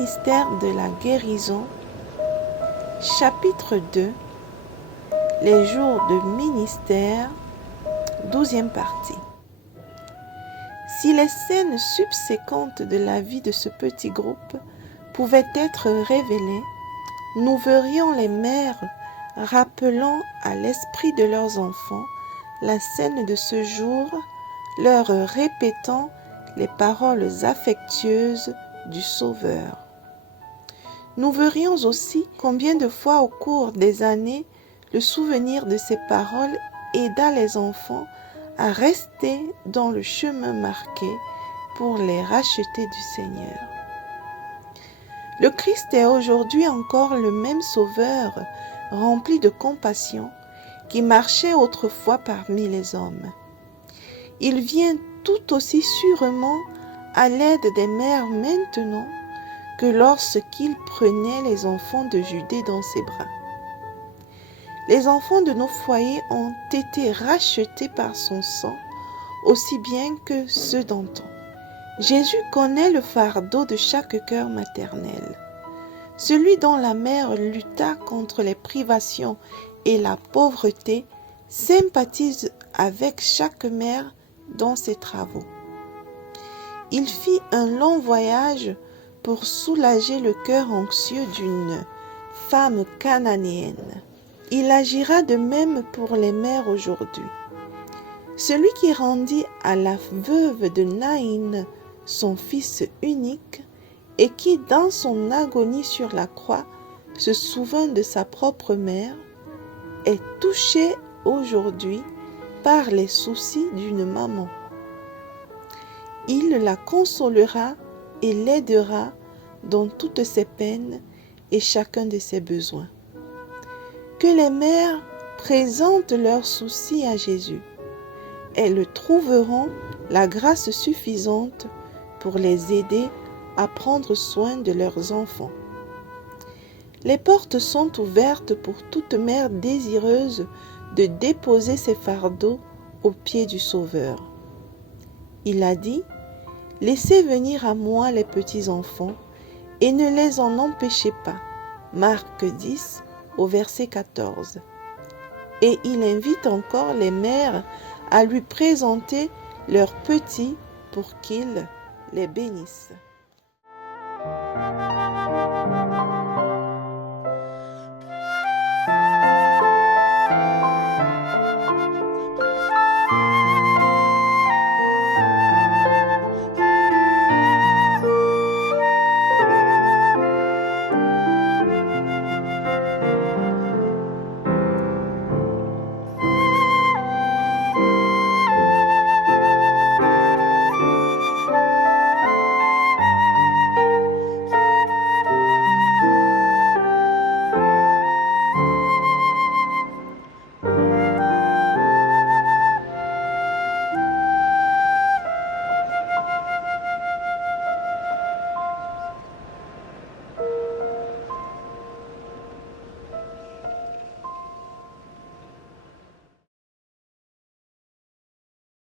ministère de la guérison, chapitre 2, les jours de ministère, 12e partie. Si les scènes subséquentes de la vie de ce petit groupe pouvaient être révélées, nous verrions les mères rappelant à l'esprit de leurs enfants la scène de ce jour, leur répétant les paroles affectueuses du Sauveur. Nous verrions aussi combien de fois au cours des années, le souvenir de ces paroles aida les enfants à rester dans le chemin marqué pour les racheter du Seigneur. Le Christ est aujourd'hui encore le même Sauveur, rempli de compassion, qui marchait autrefois parmi les hommes. Il vient tout aussi sûrement à l'aide des mères maintenant que lorsqu'il prenait les enfants de Judée dans ses bras. Les enfants de nos foyers ont été rachetés par son sang, aussi bien que ceux d'antan. Jésus connaît le fardeau de chaque cœur maternel. Celui dont la mère lutta contre les privations et la pauvreté sympathise avec chaque mère dans ses travaux. Il fit un long voyage pour soulager le cœur anxieux d'une femme cananéenne. Il agira de même pour les mères aujourd'hui. Celui qui rendit à la veuve de Naïn son fils unique et qui, dans son agonie sur la croix, se souvint de sa propre mère, est touché aujourd'hui par les soucis d'une maman. Il la consolera et l'aidera dans toutes ses peines et chacun de ses besoins. Que les mères présentent leurs soucis à Jésus. Elles trouveront la grâce suffisante pour les aider à prendre soin de leurs enfants. Les portes sont ouvertes pour toute mère désireuse de déposer ses fardeaux aux pieds du Sauveur. Il a dit: « Laissez venir à moi les petits enfants et ne les en empêchez pas. » Marc 10, au verset 14. Et il invite encore les mères à lui présenter leurs petits pour qu'ils les bénissent.